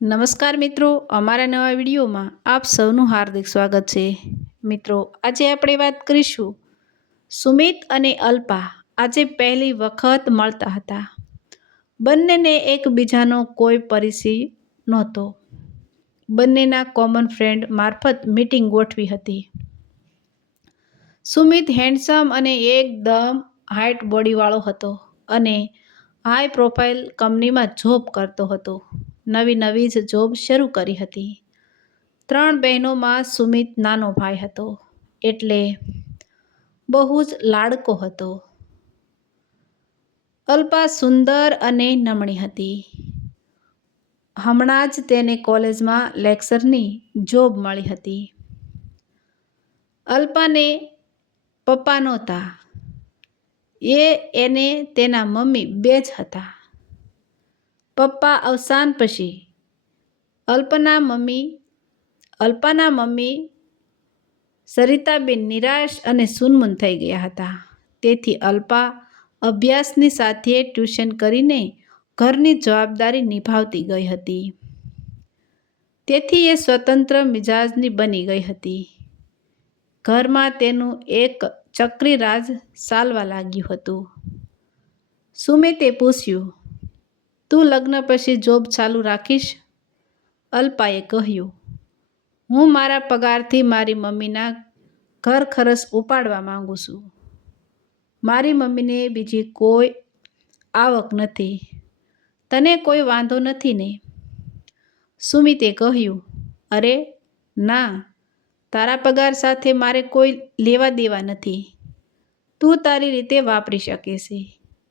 નમસ્કાર મિત્રો, અમારા નવા વિડીયોમાં આપ સૌનું હાર્દિક સ્વાગત છે। મિત્રો, આજે આપણે વાત કરીશું સુમિત અને અલ્પા આજે પહેલી વખત મળતા હતા। બંનેને એકબીજાનો કોઈ પરિચય નહોતો। બંનેના કોમન ફ્રેન્ડ મારફત મીટિંગ ગોઠવી હતી। સુમિત હેન્ડસમ અને એકદમ હાઇટ બોડીવાળો હતો અને હાઈ પ્રોફાઇલ કંપનીમાં જોબ કરતો હતો। નવી જ જોબ શરૂ કરી હતી। 3 બહેનોમાં સુમિત નાનો ભાઈ હતો, એટલે બહુ જ લાડકો હતો। અલ્પા સુંદર અને નમણી હતી। હમણાં જ તેને કોલેજમાં લેક્ચરની જોબ મળી હતી। અલ્પાને પપ્પા નહોતા, એને તેના મમ્મી બે જ હતા। પપ્પા અવસાન પછી અલ્પાના મમ્મી સરિતાબેન નિરાશ અને સૂનમૂન થઈ ગયા હતા। તેથી અલ્પા અભ્યાસની સાથે ટ્યુશન કરીને ઘરની જવાબદારી નિભાવતી ગઈ હતી। તેથી એ સ્વતંત્ર મિજાજની બની ગઈ હતી। ઘરમાં તેનું એક ચક્રી રાજ ચાલવા લાગ્યું હતું। સુમિતે પૂછ્યું, તું લગ્ન પછી જોબ ચાલુ રાખીશ? અલ્પાએ કહ્યું, હું મારા પગારથી મારી મમ્મીના ઘર ખર્ચ ઉપાડવા માંગુ છું। મારી મમ્મીને બીજી કોઈ આવક નથી। તને કોઈ વાંધો નથી ને? સુમિતે કહ્યું, અરે ના, તારા પગાર સાથે મારે કોઈ લેવા દેવા નથી। તું તારી રીતે વાપરી શકે છે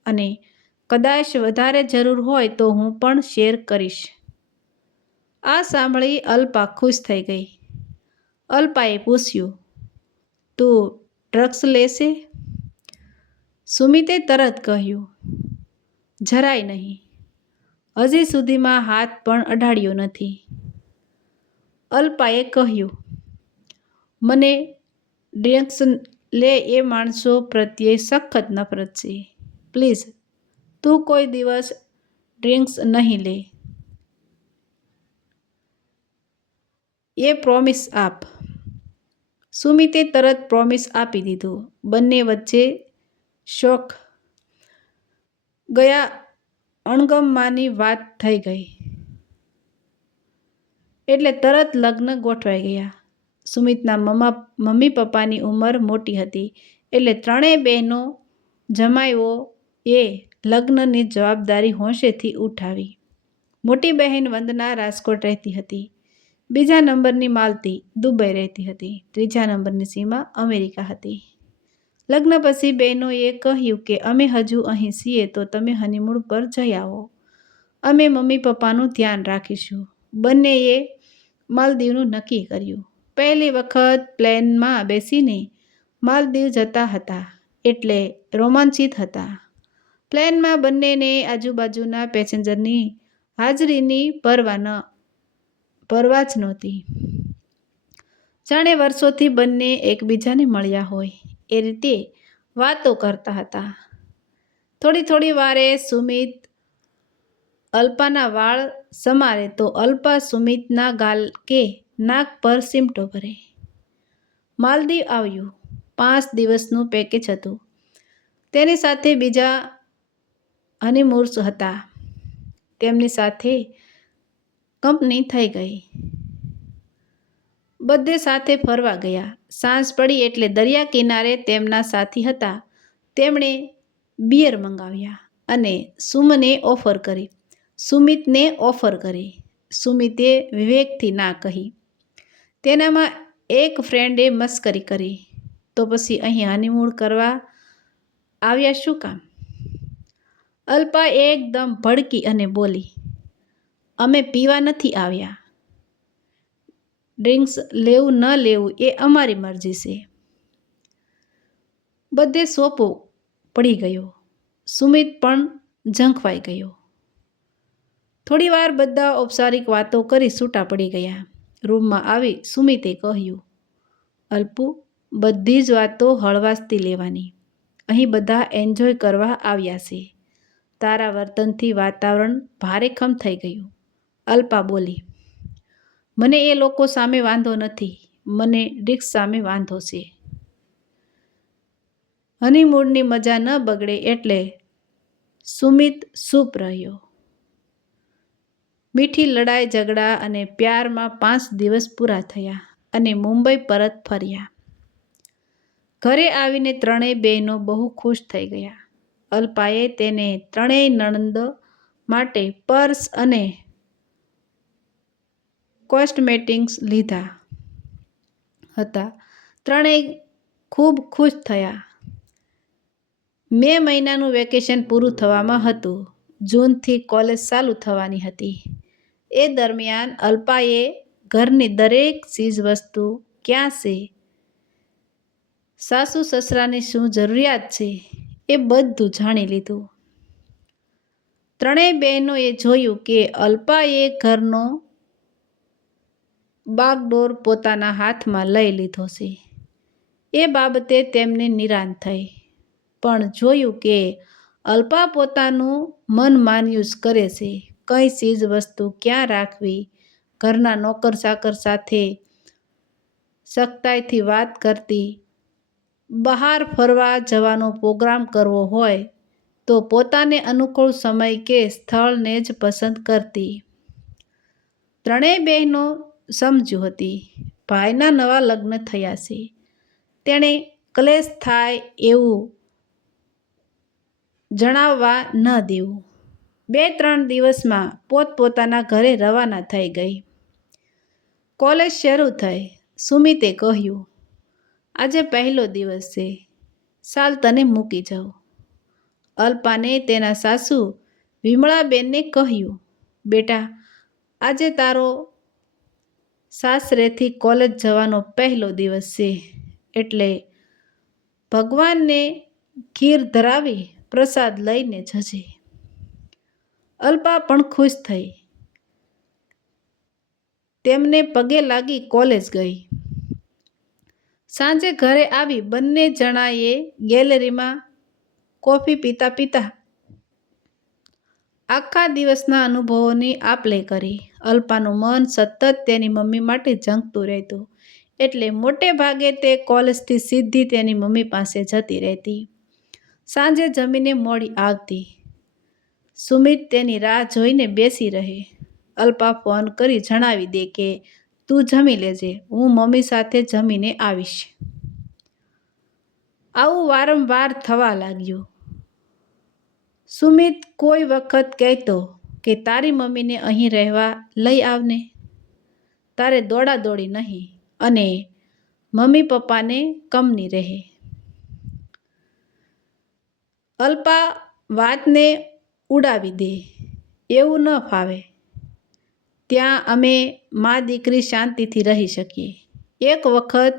અને કદાચ વધારે જરૂર હોય તો હું પણ શેર કરીશ। આ સાંભળી અલ્પા ખુશ થઈ ગઈ। અલ્પાએ પૂછ્યું, તું ડ્રગ્સ લેશે? સુમિતે તરત કહ્યું, જરાય નહીં, હજી સુધીમાં હાથ પણ અડાડ્યો નથી। અલ્પાએ કહ્યું, મને ડ્રગ્સ લે એ માણસો પ્રત્યે સખત નફરત છે। પ્લીઝ, તું કોઈ દિવસ ડ્રિંક્સ નહીં લે, એ પ્રોમિસ આપ। સુમિતે તરત પ્રોમિસ આપી દીધું। બંને વચ્ચે શોખ ગયા અણગમાની વાત થઈ ગઈ એટલે તરત લગ્ન ગોઠવાઈ ગયા। સુમિતના મમ્મી પપ્પાની ઉંમર મોટી હતી એટલે ત્રણેય બહેનો જમાઈઓએ લગ્નની જવાબદારી હોંશેથી ઉઠાવી। મોટી બહેન વંદના રાજકોટ રહેતી હતી। બીજા નંબરની માલતી દુબઈ રહેતી હતી। ત્રીજા નંબરની સીમા અમેરિકા હતી। લગ્ન પછી બહેનોએ કહ્યું કે અમે હજુ અહીં છીએ તો તમે હનીમૂન પર જઈ આવો, અમે મમ્મી પપ્પાનું ધ્યાન રાખીશું। બંનેએ માલદીવનું નક્કી કર્યું। પહેલી વખત પ્લેનમાં બેસીને માલદીવ જતા હતા એટલે રોમાંચિત હતા। પ્લેનમાં બંનેને આજુબાજુના પેસેન્જરની હાજરીની પરવા જ નહોતી। જાણે વર્ષોથી બંને એકબીજાને મળ્યા હોય એ રીતે વાતો કરતા હતા। થોડી વારે સુમિત અલ્પાના વાળ સમારે તો અલ્પા સુમિતના ગાલ કે નાક પર ચીમટો ભરે। માલદીવ આવ્યું 5 દિવસનું પેકેજ હતું। તેની સાથે બીજા હનીમૂનર્સ હતા, તેમની સાથે કંપની થઈ ગઈ। બધે સાથે ફરવા ગયા। સાંજ પડી એટલે દરિયા કિનારે તેમના સાથી હતા તેમણે બિયર મંગાવ્યા અને સુમિતને ઓફર કરી। સુમિતે વિવેકથી ના કહી। તેનામાં એક ફ્રેન્ડે મસ્કરી કરી, તો પછી અહીં હનીમૂન કરવા આવ્યા શું કામ? અલ્પા એકદમ ભડકી અને બોલી, અમે પીવા નથી આવ્યા, ડ્રિંક્સ લેવું ન લેવું એ અમારી મરજી છે। બધે સોપો પડી ગયો। સુમિત પણ ઝંખવાઈ ગયો। થોડીવાર બધા ઔપચારિક વાતો કરી છૂટા પડી ગયા। રૂમમાં આવી સુમિતે કહ્યું, અલ્પુ, બધી જ વાતો હળવાશથી લેવાની। અહીં બધા એન્જોય કરવા આવ્યા છે। તારા વર્તનથી વાતાવરણ ભારેખમ થઈ ગયું। અલ્પા બોલી. મને એ લોકો સામે વાંધો નથી, મને રિક્સ સામે વાંધો છે. હનીમૂનની મજા ન બગડે એટલે સુમિત ચૂપ રહ્યો. મીઠી લડાઈ ઝઘડા અને પ્યારમાં 5 દિવસ પૂરા થયા અને મુંબઈ પરત ફર્યા. ઘરે આવીને ત્રણેય બહેનો બહુ ખુશ થઈ ગયા. અલ્પાએ તેને ત્રણેય નણંદ માટે પર્સ અને કોસ્મેટિક્સ લીધા હતા. ત્રણેય ખૂબ ખુશ થયા. મે મહિનાનું વેકેશન પૂરું થવામાં હતું. જૂનથી કોલેજ ચાલુ થવાની હતી. એ દરમિયાન અલ્પાએ ઘરની દરેક ચીજવસ્તુ ક્યાં છે, સાસુ સસરાની શું જરૂરિયાત છે, એ બધું જાણી લીધું. ત્રણેય બહેનોએ જોયું કે અલ્પાએ ઘરનો બાગડોર પોતાના હાથમાં લઈ લીધો છે. એ બાબતે તેમને નિરાંત થઈ. પણ જોયું કે અલ્પા પોતાનું મનમાન્યું જ કરે છે. કઈ ચીજ વસ્તુ ક્યાં રાખવી, ઘરના નોકર ચાકર સાથે સખ્તાઈથી વાત કરતી, બહાર ફરવા જવાનો પ્રોગ્રામ કરવો હોય તો પોતાને અનુકૂળ સમય કે સ્થળને જ પસંદ કરતી. ત્રણેય બહેનો સમજુ હતી. ભાઈના નવા લગ્ન થયા છે, તેણે ક્લેશ થાય એવું જણાવવા ન દેવું. 2-3 દિવસમાં પોતપોતાના ઘરે રવાના થઈ ગઈ. કોલેજ શરૂ થઈ. સુમિતે કહ્યું, આજે પહેલો દિવસ છે, ચાલ તને મૂકી જાઉં. અલ્પાને તેના સાસુ વિમળાબેનને કહ્યું, બેટા, આજે તારો સાસરેથી કોલેજ જવાનો પહેલો દિવસ છે, એટલે ભગવાનને ખીર ધરાવી પ્રસાદ લઈને જજે. અલ્પા પણ ખુશ થઈ. તેમને પગે લાગી કોલેજ ગઈ. સાંજે ઘરે આવી બંને જણાએ ગેલેરીમાં કોફી પીતા પીતા આખા દિવસના અનુભવોની આપ-લે કરી. અલ્પાનું મન સતત તેની મમ્મી માટે ઝંખતું રહેતું, એટલે મોટે ભાગે તે કોલેજથી સીધી તેની મમ્મી પાસે જતી રહેતી. સાંજે જમીને મોડી આવતી. સુમિત તેની રાહ જોઈને બેસી રહે. અલ્પા ફોન કરી જણાવી દે કે તું જમી લેજે, હું મમ્મી સાથે જમીને આવીશ. આવું વારંવાર થવા લાગ્યું. સુમિત કોઈ વખત કહેતો કે તારી મમ્મીને અહીં રહેવા લઈ આવને, તારે દોડાદોડી નહીં અને મમ્મી પપ્પાને કમની રહે. અલ્પા વાતને ઉડાવી દે, એવું ન ફાવે. ત્યાં અમે મા દીકરી શાંતિથી રહી શકીએ. એક વખત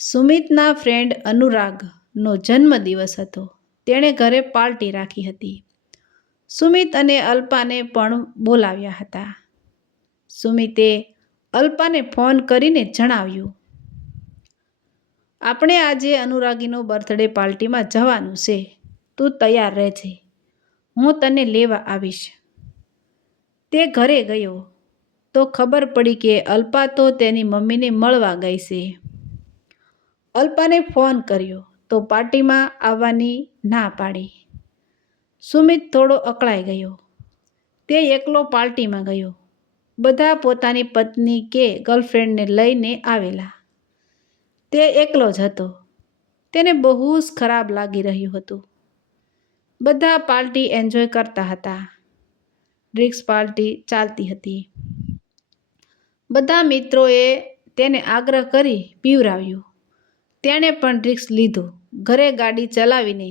સુમિતના ફ્રેન્ડ અનુરાગનો જન્મદિવસ હતો. તેણે ઘરે પાર્ટી રાખી હતી. સુમિત અને અલ્પાને પણ બોલાવ્યા હતા. સુમિતે અલ્પાને ફોન કરીને જણાવ્યું, આપણે આજે અનુરાગીનો બર્થડે પાર્ટીમાં જવાનું છે, તું તૈયાર રહેજે, હું તને લેવા આવીશ. તે ઘરે ગયો તો ખબર પડી કે અલ્પા તો તેની મમ્મીને મળવા ગઈ છે. અલ્પાને ફોન કર્યો તો પાર્ટીમાં આવવાની ના પાડી. સુમિત થોડો અકળાઈ ગયો. તે એકલો પાર્ટીમાં ગયો. બધા પોતાની પત્ની કે ગર્લફ્રેન્ડને લઈને આવેલા. તે એકલો જ હતો. તેને બહુ જ ખરાબ લાગી રહ્યું હતું. બધા પાર્ટી એન્જોય કરતા હતા. ડ્રિંક્સ પાર્ટી ચાલતી હતી. બધા મિત્રોએ તેને આગ્રહ કરી પીવરાવ્યું. તેણે પણ ડ્રિંક્સ લીધું. ઘરે ગાડી ચલાવીને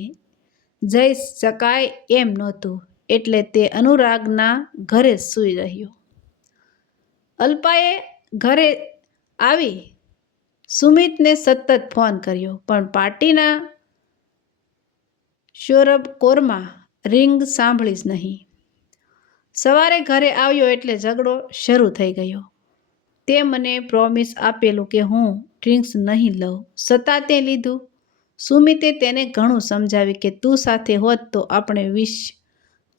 જઈ શકાય એમ નહોતું, એટલે તે અનુરાગના ઘરે સૂઈ રહ્યો. અલ્પાએ ઘરે આવી સુમિતને સતત ફોન કર્યો, પણ પાર્ટીના શોરબકોરમાં રિંગ સાંભળી જ નહીં. સવારે ઘરે આવ્યો એટલે ઝઘડો શરૂ થઈ ગયો. તે મને પ્રોમિસ આપેલું કે હું ડ્રિંક્સ નહીં લઉં, છતાં તે લીધું. સુમિતે તેને ઘણું સમજાવી કે તું સાથે હોત તો આપણે વિશ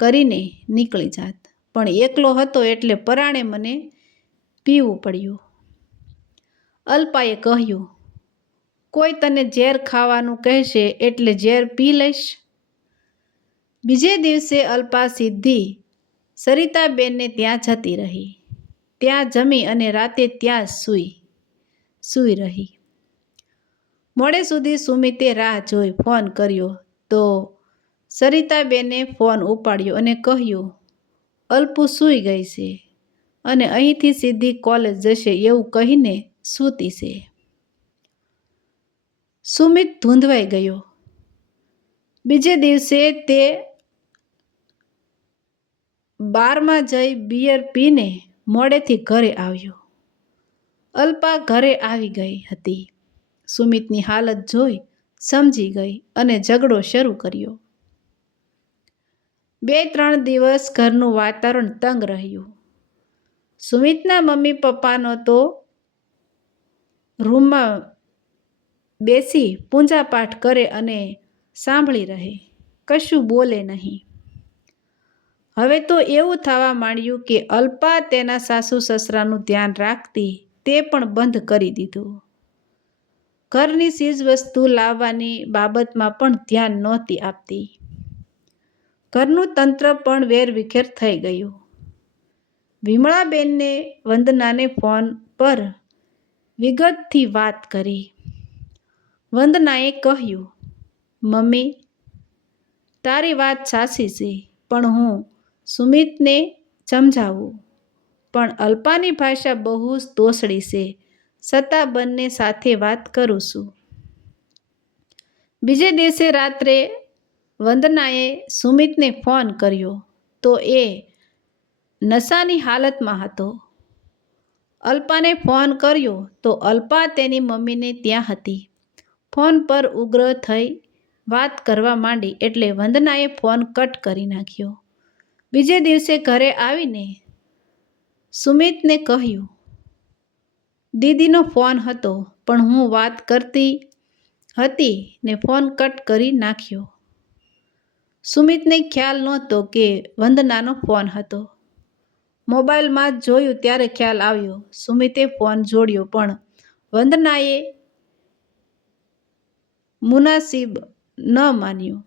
કરીને નીકળી જાત, પણ એકલો હતો એટલે પરાણે મને પીવું પડ્યું. અલ્પાએ કહ્યું, કોઈ તને ઝેર ખાવાનું કહેશે એટલે ઝેર પી લઈશ. બીજે દિવસે અલ્પા સીધી સરિતાબેનને ત્યાં જતી રહી. ત્યાં જમી અને રાતે ત્યાં સૂઈ રહી. મોડે સુધી સુમિતે રાહ જોઈ ફોન કર્યો તો સરિતાબેને ફોન ઉપાડ્યો અને કહ્યું, અલ્પુ સૂઈ ગઈ છે અને અહીંથી સીધી કોલેજ જશે એવું કહીને સૂતી છે. સુમિત ધૂંધવાઈ ગયો. બીજે દિવસે તે બારમાં જઈ બિયર પીને મોડેથી ઘરે આવ્યો. અલ્પા ઘરે આવી ગઈ હતી. સુમિતની હાલત જોઈ સમજી ગઈ અને ઝઘડો શરૂ કર્યો. 2-3 દિવસ ઘરનું વાતાવરણ તંગ રહ્યું. સુમિતના મમ્મી પપ્પાનો તો રૂમમાં બેસી પૂજાપાઠ કરે અને સાંભળી રહે, કશું બોલે નહીં. હવે તો એવું થવા માંડ્યું કે અલ્પા તેના સાસુ સસરાનું ધ્યાન રાખતી તે પણ બંધ કરી દીધું. ઘરની ચીજવસ્તુ લાવવાની બાબતમાં પણ ધ્યાન નહોતી આપતી. ઘરનું તંત્ર પણ વેરવિખેર થઈ ગયું. વિમળાબેનને વંદનાને ફોન પર વિગતથી વાત કરી. વંદનાએ કહ્યું, મમ્મી, તારી વાત સાચી છે, પણ હું સુમિતને સમજાવું, પણ અલ્પાની ભાષા બહુ જ તોછડી છે, છતાં બંને સાથે વાત કરું છું. બીજે દિવસે રાત્રે વંદનાએ સુમિતને ફોન કર્યો તો એ નશાની હાલતમાં હતો. અલ્પાને ફોન કર્યો તો અલ્પા તેની મમ્મીને ત્યાં હતી. ફોન પર ઉગ્ર થઈ વાત કરવા માંડી એટલે વંદનાએ ફોન કટ કરી નાખ્યો. બીજે દિવસે ઘરે આવીને સુમિતને કહ્યું, દીદીનો ફોન હતો પણ હું વાત કરતી હતી ને ફોન કટ કરી નાખ્યો. સુમિતને ખ્યાલ નહોતો કે વંદનાનો ફોન હતો. મોબાઈલમાં જ જોયું ત્યારે ખ્યાલ આવ્યો. સુમિતે ફોન જોડ્યો પણ વંદનાએ મુનાસિબ ન માન્યું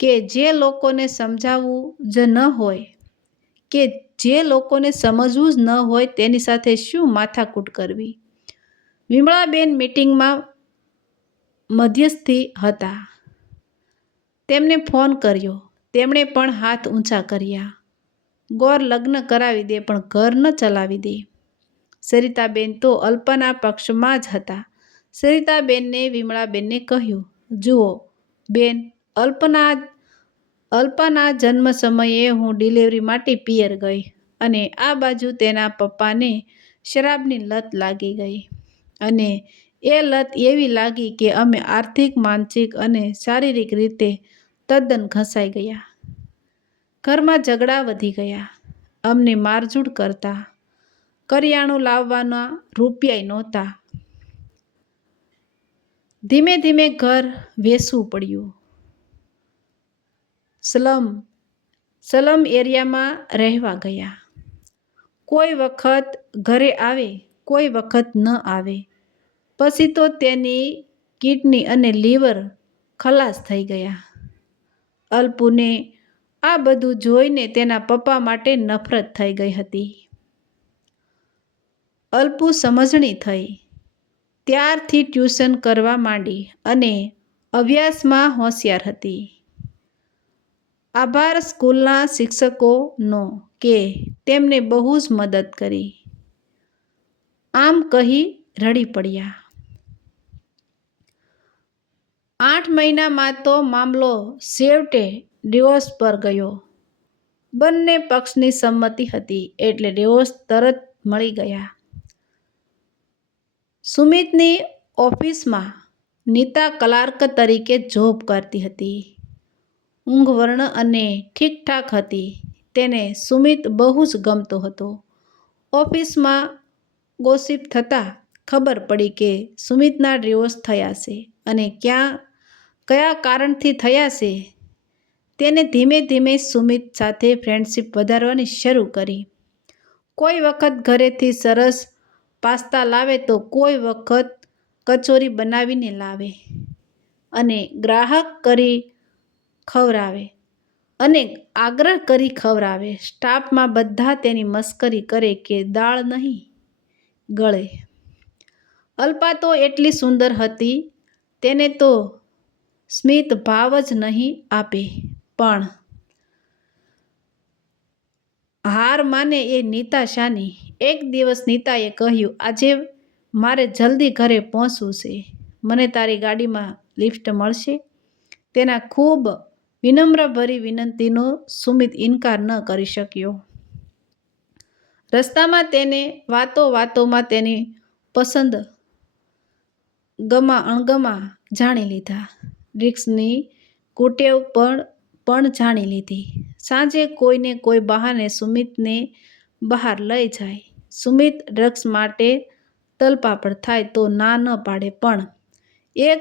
કે જે લોકોને સમજાવવું જ ન હોય કે જે લોકોને સમજવું જ ન હોય તેની સાથે શું માથાકૂટ કરવી. વિમળાબેન મીટિંગમાં મધ્યસ્થી હતા. તેમને ફોન કર્યો. તેમણે પણ હાથ ઊંચા કર્યા. ગોર લગ્ન કરાવી દે પણ ઘર ન ચલાવી દે. સરિતાબેન તો અલ્પાના પક્ષમાં જ હતા. સરિતાબેનને વિમળાબેનને કહ્યું, જુઓ બેન, અલ્પાના જન્મ સમયે હું ડિલિવરી માટે પિયર ગઈ અને આ બાજુ તેના પપ્પાને શરાબની લત લાગી ગઈ અને એ લત એવી લાગી કે અમે આર્થિક, માનસિક અને શારીરિક રીતે તદ્દન ઘસાઈ ગયા. ઘરમાં ઝઘડા વધી ગયા. અમને મારઝૂડ કરતા. કરિયાણું લાવવાના રૂપિયાય નહોતા. ધીમે ધીમે ઘર વેચવું પડ્યું. સ્લમ એરિયામાં રહેવા ગયા. કોઈ વખત ઘરે આવે, કોઈ વખત ન આવે. પછી તો તેની કિડની અને લીવર ખલાસ થઈ ગયા. અલ્પુને આ બધું જોઈને તેના પપ્પા માટે નફરત થઈ ગઈ હતી. અલ્પુ સમજણી થઈ ત્યારથી ટ્યુશન કરવા માંડી અને અભ્યાસમાં હોશિયાર હતી. આભાર સ્કૂલના શિક્ષકોનો કે તેમને બહુ જ મદદ કરી. આમ કહી રડી પડ્યા. 8 મહિનામાં તો મામલો છેવટે ડિવોર્સ પર ગયો. બંને પક્ષની સંમતિ હતી એટલે ડિવોર્સ તરત મળી ગયા. સુમિતની ઓફિસમાં નીતા ક્લાર્ક તરીકે જોબ કરતી હતી. ઊંઘવર્ણ અને ઠીકઠાક હતી. તેને સુમિત બહુ જ ગમતો હતો. ઓફિસમાં ગોસિપ થતાં ખબર પડી કે સુમિતના ડિવોર્સ થયા છે અને કયા કારણથી થયા છે તેને ધીમે ધીમે સુમિત સાથે ફ્રેન્ડશિપ વધારવાની શરૂ કરી. કોઈ વખત ઘરેથી સરસ પાસ્તા લાવે તો કોઈ વખત કચોરી બનાવીને લાવે અને આગ્રહ કરી ખવડાવે. સ્ટાફમાં બધા તેની મસ્કરી કરે કે દાળ નહીં ગળે. અલ્પા તો એટલી સુંદર હતી, તેને તો સ્મિત ભાવ જ નહીં આપે. પણ હાર માને એ નીતા શાની. એક દિવસ નીતાએ કહ્યું, આજે મારે જલ્દી ઘરે પહોંચવું છે. મને તારી ગાડીમાં લિફ્ટ મળશે? તેના ખૂબ વિનમ્રભરી વિનંતીનો સુમિત ઇનકાર ન કરી શક્યો. રસ્તામાં તેને વાતોમાં તેની પસંદ ગમા અણગમા જાણી લીધા. ડ્રિંક્સની કુટેવ પણ જાણી લીધી. સાંજે કોઈને કોઈ બહાને સુમિતને બહાર લઈ જાય. સુમિત ડ્રગ્સ માટે તલપાપડ થાય તો ના ન પાડે, પણ એક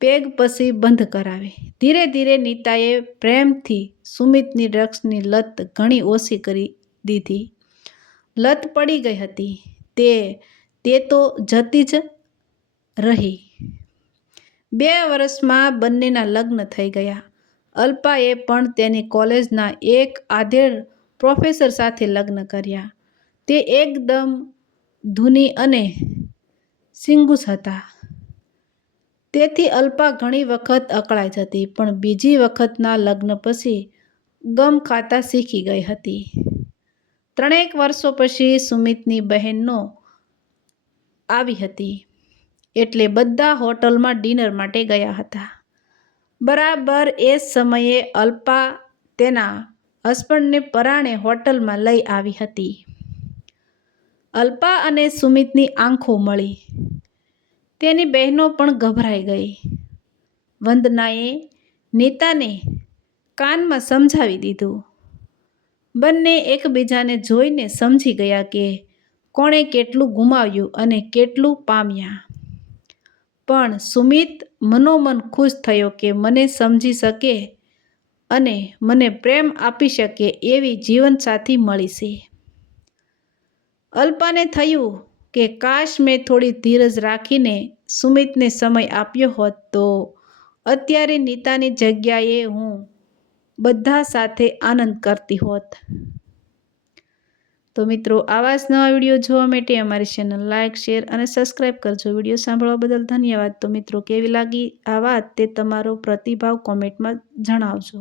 પેગ પછી બંધ કરાવે. ધીરે ધીરે નીતાએ પ્રેમથી સુમિતની ડ્રગ્સની લત ઘણી ઓછી કરી દીધી. લત પડી ગઈ હતી તે તો જતી જ રહી. 2 વર્ષમાં બંનેના લગ્ન થઈ ગયા. અલ્પાએ પણ તેની કોલેજના એક આધેડ પ્રોફેસર સાથે લગ્ન કર્યા. તે એકદમ ધૂની અને સિંગુસ હતા. તેથી અલ્પા ઘણી વખત અકળાઈ જતી, પણ બીજી વખતના લગ્ન પછી ગમ ખાતા શીખી ગઈ હતી. 3 વર્ષો પછી સુમિતની બહેનો આવી હતી, એટલે બધા હોટલમાં ડિનર માટે ગયા હતા. બરાબર એ જ સમયે અલ્પા તેના હસબન્ડને પરાણે હોટલમાં લઈ આવી હતી. અલ્પા અને સુમિતની આંખો મળી. તેની બહેનો પણ ગભરાઈ ગઈ. વંદનાએ નીતાને કાનમાં સમજાવી દીધું. બંને એકબીજાને જોઈને સમજી ગયા કે કોણે કેટલું ગુમાવ્યું અને કેટલું પામ્યા. પણ સુમિત મનોમન ખુશ થયો કે મને સમજી શકે અને મને પ્રેમ આપી શકે એવી જીવનસાથી મળી છે. અલ્પાને થયું કે કાશ મેં થોડી ધીરજ રાખીને સુમિતને સમય આપ્યો હોત તો અત્યારે નીતાની જગ્યાએ હું બધા સાથે આનંદ કરતી હોત. તો મિત્રો, આવા જ નવા વિડીયો જોવા માટે અમારી ચેનલ લાઇક, શેર અને સબસ્ક્રાઈબ કરજો. વિડીયો સાંભળવા બદલ ધન્યવાદ. તો મિત્રો, કેવી લાગી આ વાત તે તમારો પ્રતિભાવ કોમેન્ટમાં જણાવજો.